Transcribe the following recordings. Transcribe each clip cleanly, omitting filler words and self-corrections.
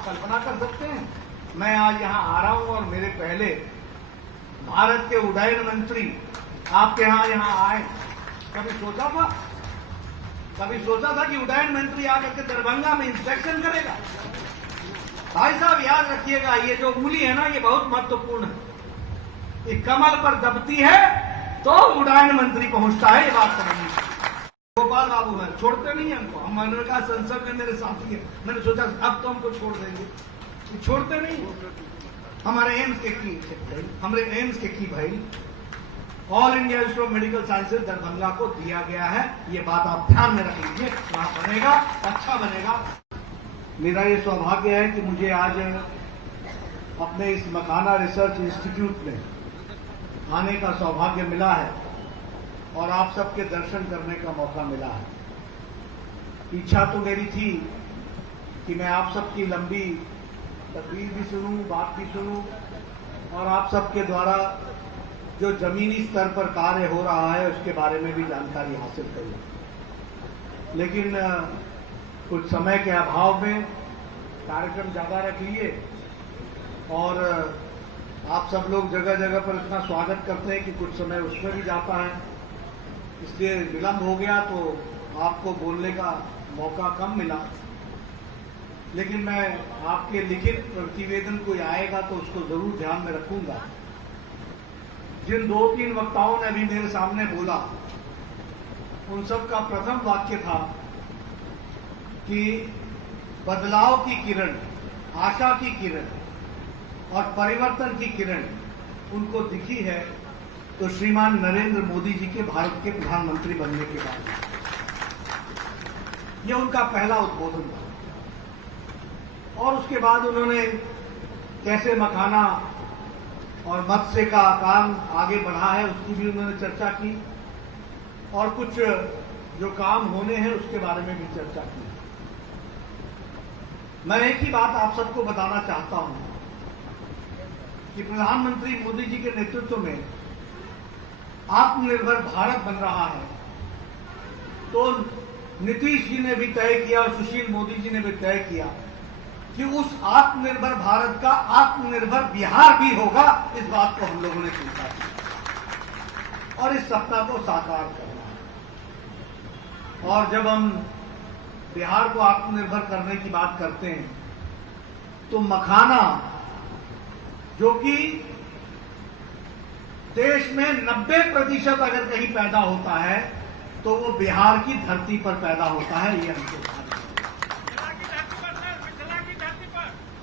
आप कल्पना कर सकते हैं? मैं आज यहाँ आ रहा हूँ और मेरे पहले भारत के उड्डयन मंत्री आपके यहाँ आए। कभी सोचा था कि उड्डयन मंत्री आकर के दरभंगा में इंस्पेक्शन करेगा? भाई साहब याद रखिएगा, ये जो उंगली है ना, ये बहुत महत्वपूर्ण है। ये कमल पर दबती है तो उड्डयन मंत्री पहुंचता है, ये बात समझिए। गोपाल बाबू है, छोड़ते नहीं हमको। हमने कहा संसद में मेरे साथी है, मैंने सोचा अब तो हमको छोड़ देंगे, छोड़ते नहीं। हमारे एम्स के की भाई all India institute of medical sciences Darbhanga को दिया गया है। ये बात आप ध्यान में रख लीजिए, वहां बनेगा, अच्छा बनेगा। मेरा ये सौभाग्य है कि मुझे आज अपने इस मखाना रिसर्च इंस्टीट्यूट में आने का सौभाग्य मिला है और आप सबके दर्शन करने का मौका मिला है। इच्छा तो मेरी थी कि मैं आप सबकी लंबी तकरीर भी सुनूं, बात भी सुनूं और आप सबके द्वारा जो जमीनी स्तर पर कार्य हो रहा है उसके बारे में भी जानकारी हासिल करूं। लेकिन कुछ समय के अभाव में कार्यक्रम ज्यादा रख लिए और आप सब लोग जगह जगह पर इतना स्वागत करते हैं कि कुछ समय उसमें भी जाता है, इसलिए विलंब हो गया तो आपको बोलने का मौका कम मिला। लेकिन मैं आपके लिखित प्रतिवेदन कोई आएगा तो उसको जरूर ध्यान में रखूंगा। जिन 2-3 वक्ताओं ने अभी मेरे सामने बोला, उन सब का प्रथम वाक्य था कि बदलाव की किरण, आशा की किरण और परिवर्तन की किरण उनको दिखी है तो श्रीमान नरेंद्र मोदी जी के भारत के प्रधानमंत्री बनने के बाद। यह उनका पहला उद्बोधन था और उसके बाद उन्होंने कैसे मखाना और मत्स्य का काम आगे बढ़ा है उसकी भी उन्होंने चर्चा की और कुछ जो काम होने हैं उसके बारे में भी चर्चा की। मैं एक ही बात आप सबको बताना चाहता हूं कि प्रधानमंत्री मोदी जी के नेतृत्व में आत्मनिर्भर भारत बन रहा है तो नीतीश जी ने भी तय किया और सुशील मोदी जी ने भी तय किया कि उस आत्मनिर्भर भारत का आत्मनिर्भर बिहार भी होगा। इस बात को हम लोगों ने चिंता की और इस सपना को साकार करना है। और जब हम बिहार को आत्मनिर्भर करने की बात करते हैं तो मखाना जो कि देश में 90% अगर कहीं पैदा होता है तो वो बिहार की धरती पर पैदा होता है। ये हमको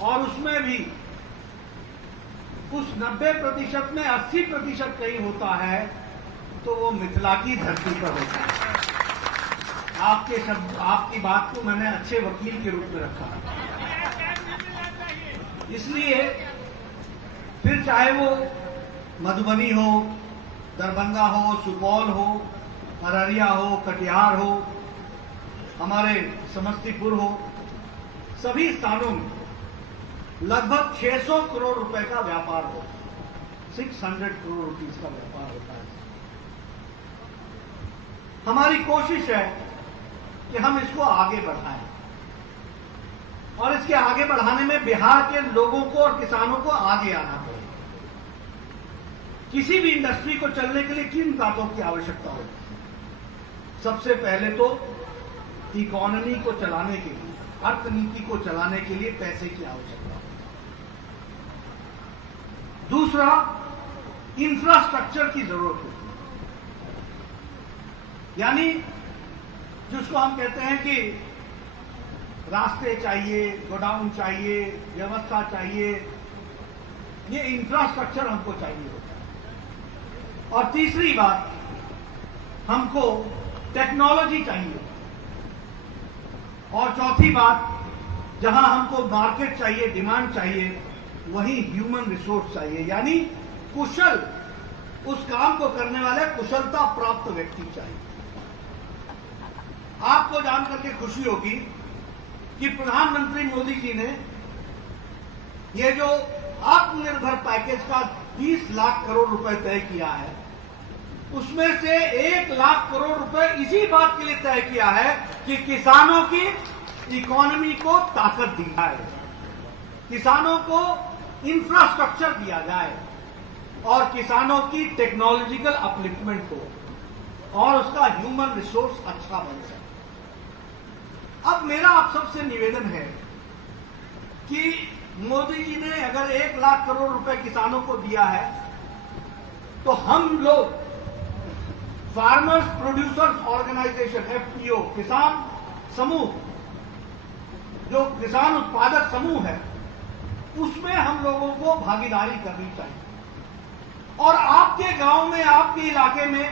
और उसमें भी उस 90% में 80% कहीं होता है तो वो मिथिला की धरती पर होता है। आपके शब्द, आपकी बात को मैंने अच्छे वकील के रूप में रखा, इसलिए फिर चाहे वो मधुबनी हो, दरभंगा हो, सुपौल हो, अररिया हो, कटिहार हो, हमारे समस्तीपुर हो, सभी स्थानों में लगभग 600 करोड़ रुपए का व्यापार होता है। 600 करोड़ रुपीस का व्यापार होता है। हमारी कोशिश है कि हम इसको आगे बढ़ाएं और इसके आगे बढ़ाने में बिहार के लोगों को और किसानों को आगे आना पड़ेगा। किसी भी इंडस्ट्री को चलने के लिए किन बातों की आवश्यकता होती है? सबसे पहले तो इकोनॉमी को चलाने के लिए, अर्थनीति को चलाने के लिए पैसे की आवश्यकता होती है। दूसरा, इंफ्रास्ट्रक्चर की जरूरत होती है, यानी जिसको हम कहते हैं कि रास्ते चाहिए, गोडाउन चाहिए, व्यवस्था चाहिए, ये इंफ्रास्ट्रक्चर हमको चाहिए होता है। और तीसरी बात, हमको टेक्नोलॉजी चाहिए। और चौथी बात, जहां हमको मार्केट चाहिए, डिमांड चाहिए, वहीं ह्यूमन रिसोर्स चाहिए, यानी कुशल, उस काम को करने वाले कुशलता प्राप्त व्यक्ति चाहिए। आपको जान करके खुशी होगी कि प्रधानमंत्री मोदी जी ने ये जो आत्मनिर्भर पैकेज का 20 लाख करोड़ रुपए तय किया है, उसमें से 1 लाख करोड़ रुपए इसी बात के लिए तय किया है कि किसानों की इकोनॉमी को ताकत दी जाए। किसानों को इंफ्रास्ट्रक्चर दिया जाए और किसानों की टेक्नोलॉजिकल अपलिफ्टमेंट हो और उसका ह्यूमन रिसोर्स अच्छा बन सके। अब मेरा आप सबसे निवेदन है कि मोदी जी ने अगर 1 लाख करोड़ रुपए किसानों को दिया है तो हम लोग फार्मर्स प्रोड्यूसर्स ऑर्गेनाइजेशन एफपीओ किसान समूह, जो किसान उत्पादक समूह है, उसमें हम लोगों को भागीदारी करनी चाहिए और आपके गांव में, आपके इलाके में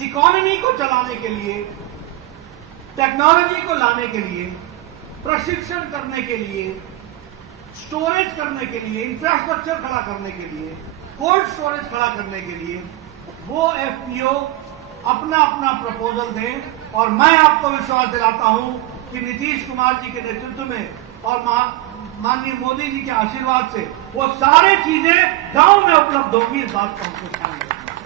इकोनॉमी को चलाने के लिए, टेक्नोलॉजी को लाने के लिए, प्रशिक्षण करने के लिए, स्टोरेज करने के लिए, इंफ्रास्ट्रक्चर खड़ा करने के लिए, कोल्ड स्टोरेज खड़ा करने के लिए वो एफपीओ अपना अपना प्रपोजल दें। और मैं आपको विश्वास दिलाता हूं कि नीतीश कुमार जी के नेतृत्व में और माननीय मोदी जी के आशीर्वाद से वो सारे चीजें गांव में उपलब्ध होंगी। इस बात को हमको ध्यान रखना है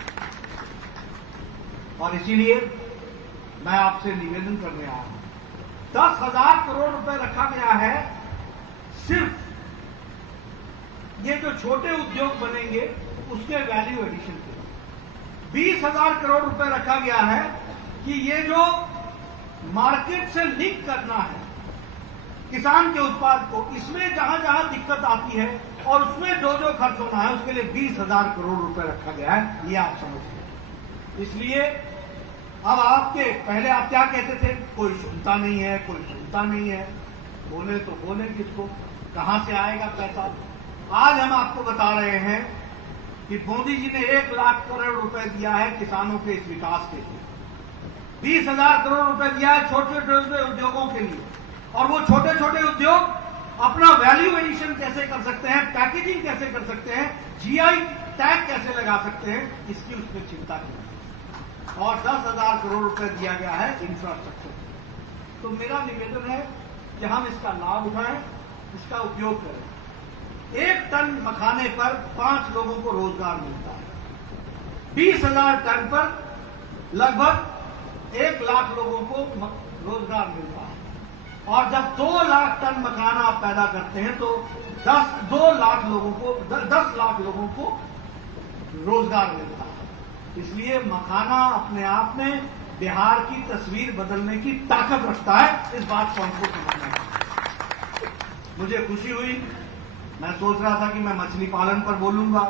और इसीलिए मैं आपसे निवेदन करने आया हूं। 10,000 करोड़ रुपए रखा गया है सिर्फ ये जो छोटे उद्योग बनेंगे उसके वैल्यू एडिशन के। 20,000 करोड़ रुपए रखा गया है कि ये जो मार्केट से लिंक करना है किसान के उत्पाद को, इसमें जहां जहां दिक्कत आती है और उसमें जो जो खर्च होना है उसके लिए 20,000 करोड़ रुपए रखा गया है। ये आप समझिए। इसलिए अब आपके पहले आप क्या कहते थे, कोई सुनता नहीं है, कोई सुनता नहीं है, बोले तो बोले किसको, कहां से आएगा पैसा। आज हम आपको बता रहे हैं कि मोदी जी ने 1 लाख करोड़ रुपए दिया है किसानों के इस विकास के लिए। 20,000 करोड़ रुपए दिया है छोटे छोटे उद्योगों के लिए और वो छोटे छोटे उद्योग अपना वैल्यू एडिशन कैसे कर सकते हैं, पैकेजिंग कैसे कर सकते हैं, जीआई टैग कैसे लगा सकते हैं, इसकी उसमें चिंता की। और 10,000 करोड़ रुपए दिया गया है इंफ्रास्ट्रक्चर। तो मेरा निवेदन है कि हम इसका लाभ उठाएं, इसका उपयोग करें। 1 टन मखाने पर 5 लोगों को रोजगार मिलता है। 20,000 टन पर लगभग 1 लाख लोगों को रोजगार मिलता है और जब 2 लाख टन मखाना आप पैदा करते हैं तो 10 लाख लोगों को रोजगार मिलता है। इसलिए मखाना अपने आप में बिहार की तस्वीर बदलने की ताकत रखता है। इस बात को हमको समझना है। मुझे खुशी हुई, मैं सोच रहा था कि मैं मछली पालन पर बोलूंगा,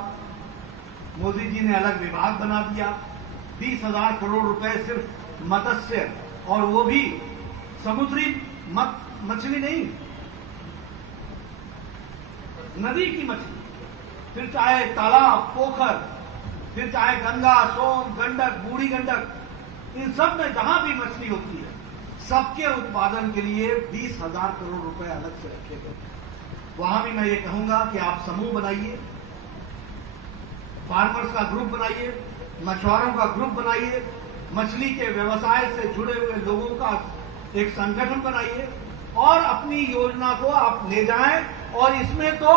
मोदी जी ने अलग विभाग बना दिया। 20,000 करोड़ रुपए सिर्फ मत्स्य और वो भी समुद्री मछली नहीं, नदी की मछली, फिर चाहे तालाब, पोखर, फिर चाहे गंगा, सोन, गंडक, बूढ़ी गंडक, इन सब में जहां भी मछली होती है सबके उत्पादन के लिए 20,000 करोड़ रुपए अलग से रखे गए। वहां भी मैं ये कहूंगा कि आप समूह बनाइए, फार्मर्स का ग्रुप बनाइए, मछुआरों का ग्रुप बनाइए, मछली के व्यवसाय से जुड़े हुए लोगों का एक संगठन बनाइए और अपनी योजना को आप ले जाएं। और इसमें तो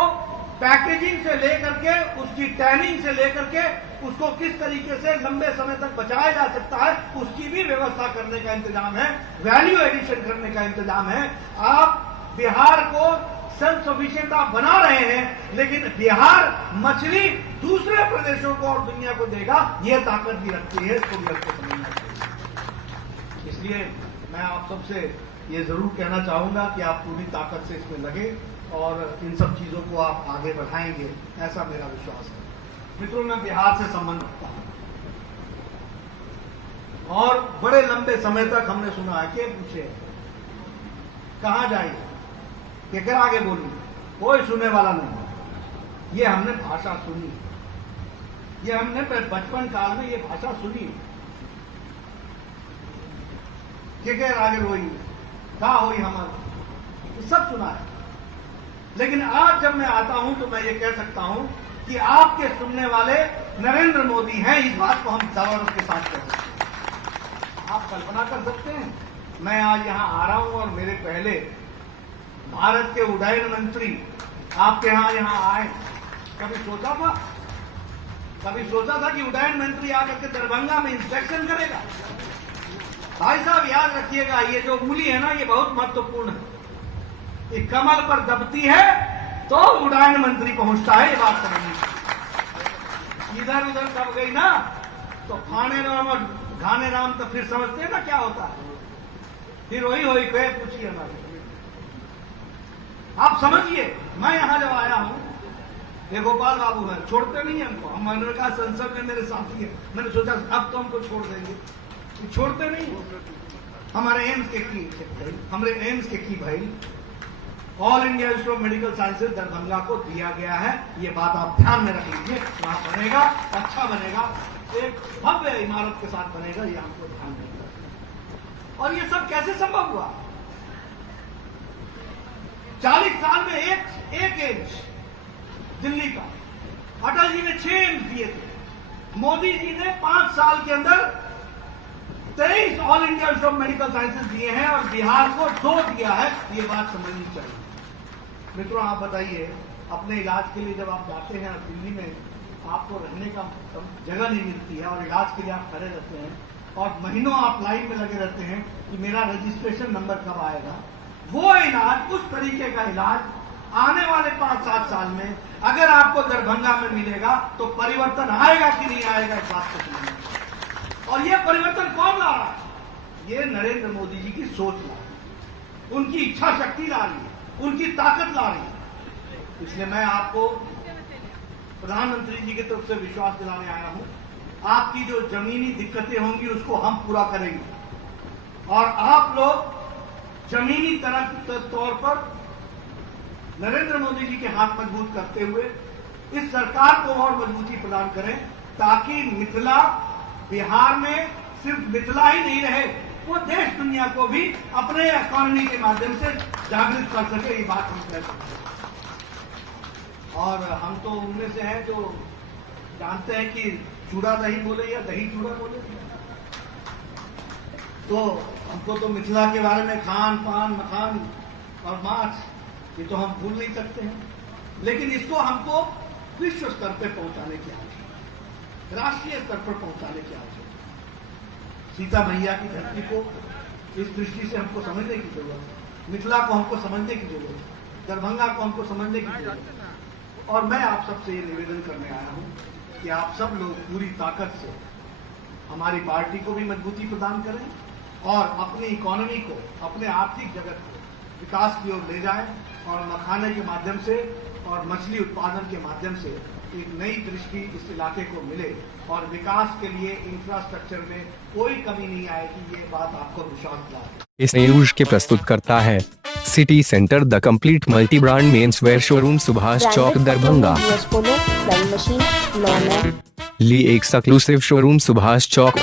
पैकेजिंग से लेकर के, उसकी टैनिंग से लेकर के, उसको किस तरीके से लंबे समय तक बचाया जा सकता है उसकी भी व्यवस्था करने का इंतजाम है, वैल्यू एडिशन करने का इंतजाम है। आप बिहार को सेल्फ सफिशिएंट आप बना रहे हैं, लेकिन बिहार मछली दूसरे प्रदेशों को और दुनिया को देगा, ये ताकत भी रखती है, इसको भी रखते समझना चाहिए। इसलिए मैं आप सबसे ये जरूर कहना चाहूंगा कि आप पूरी ताकत से इसमें लगे और इन सब चीजों को आप आगे बढ़ाएंगे, ऐसा मेरा विश्वास है। मित्रों, मैं बिहार से संबंध रखता हूं और बड़े लंबे समय तक हमने सुना है कि पूछे कहां जाइए, केकर आगे बोलूं, कोई सुनने वाला नहीं। ये हमने भाषा सुनी, ये हमने बचपन काल में ये भाषा सुनी, केकर आगे रोई, कहा हुई हमारा, सब सुना है। लेकिन आज जब मैं आता हूं तो मैं ये कह सकता हूं कि आपके सुनने वाले नरेंद्र मोदी हैं। इस बात को हम जबरदस्त के साथ कह सकते हैं। आप कल्पना कर सकते हैं, मैं आज यहां आ रहा हूं और मेरे पहले भारत के उड्डयन मंत्री आपके यहां आए। कभी सोचा था कि उड्डयन मंत्री आकर के दरभंगा में इंस्पेक्शन करेगा? भाई साहब याद रखिएगा, ये जो उंगली है ना, ये बहुत महत्वपूर्ण है। ये कमल पर दबती है तो उड़ान मंत्री पहुंचता है, ये बात समझनी। इधर उधर कब गई ना तो खाने राम और घाने राम, तो फिर समझते हैं ना क्या होता है, फिर वही वही कहे पूछिए ना। आप समझिए, मैं यहां जब आया हूं, ये गोपाल बाबू है, छोड़ते नहीं है हमको। हम मैंने कहा संसद में मेरे साथी है, मैंने सोचा अब तो हमको छोड़ देंगे, छोड़ते नहीं। हमारे एम्स के की भाई all India institute of medical sciences Darbhanga को दिया गया है। ये बात आप ध्यान में रख लीजिए, वहां बनेगा, अच्छा बनेगा, एक भव्य इमारत के साथ बनेगा, ये हमको ध्यान में रखना। और ये सब कैसे संभव हुआ? 40 साल में एक एम्स दिल्ली का, अटल जी ने 6 एम्स दिए थे, मोदी जी ने 5 साल के अंदर 23 all India institute of medical sciences दिए हैं और बिहार को 2 दिया है। ये बात समझनी चाहिए। मित्रों, आप बताइए, अपने इलाज के लिए जब आप जाते हैं दिल्ली में, आपको रहने का जगह नहीं मिलती है और इलाज के लिए आप खड़े रहते हैं और महीनों आप लाइन में लगे रहते हैं कि मेरा रजिस्ट्रेशन नंबर कब आएगा। वो इलाज, उस तरीके का इलाज आने वाले 5-7 साल में अगर आपको दरभंगा में मिलेगा तो परिवर्तन आएगा कि नहीं आएगा, इस बात को समझिए। और ये परिवर्तन कौन ला रहा है? ये नरेंद्र मोदी जी की सोच ला रही है, उनकी इच्छा शक्ति ला रही है, उनकी ताकत ला रही है। इसलिए मैं आपको प्रधानमंत्री जी की तरफ से विश्वास दिलाने आया हूं, आपकी जो जमीनी दिक्कतें होंगी उसको हम पूरा करेंगे और आप लोग जमीनी तौर पर नरेंद्र मोदी जी के हाथ मजबूत करते हुए इस सरकार को और मजबूती प्रदान करें, ताकि मिथिला बिहार में सिर्फ मिथिला ही नहीं रहे, वो देश दुनिया को भी अपने इकोनॉमी के माध्यम से जागृत कर सके। ये बात हम कह सकते हैं। और हम तो उनमें से हैं जो जानते हैं कि चूड़ा दही बोले या दही चूड़ा बोले, तो हमको तो मिथिला के बारे में खान पान मखान और माछ, ये तो हम भूल नहीं सकते हैं। लेकिन इसको हमको विश्व स्तर पर पहुंचाने की आवश्यकता, राष्ट्रीय स्तर पर पहुंचाने की आवश्यकता। सीता मैया की धरती को इस दृष्टि से हमको समझने की जरूरत है, मिथिला को हमको समझने की जरूरत है, दरभंगा को हमको समझने की जरूरत है। और मैं आप सबसे ये निवेदन करने आया हूं कि आप सब लोग पूरी ताकत से हमारी पार्टी को भी मजबूती प्रदान करें और अपनी इकोनॉमी को, अपने आर्थिक जगत को विकास की ओर ले जाएं और मखाने के माध्यम से और मछली उत्पादन के माध्यम से एक नई दृष्टि इस इलाके को मिले और विकास के लिए इंफ्रास्ट्रक्चर में कोई कमी नहीं आएगी। ये बात आपको विश्वास दिलाएं। इस न्यूज के प्रस्तुत करता है city centre the complete multi brand men's wear showroom, Subhash Chowk, Darbhanga. Lee exclusive showroom, Subhash Chowk.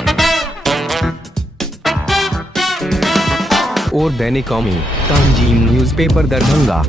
और दैनिक कौमी, तंजीम न्यूज़पेपर, दरभंगा।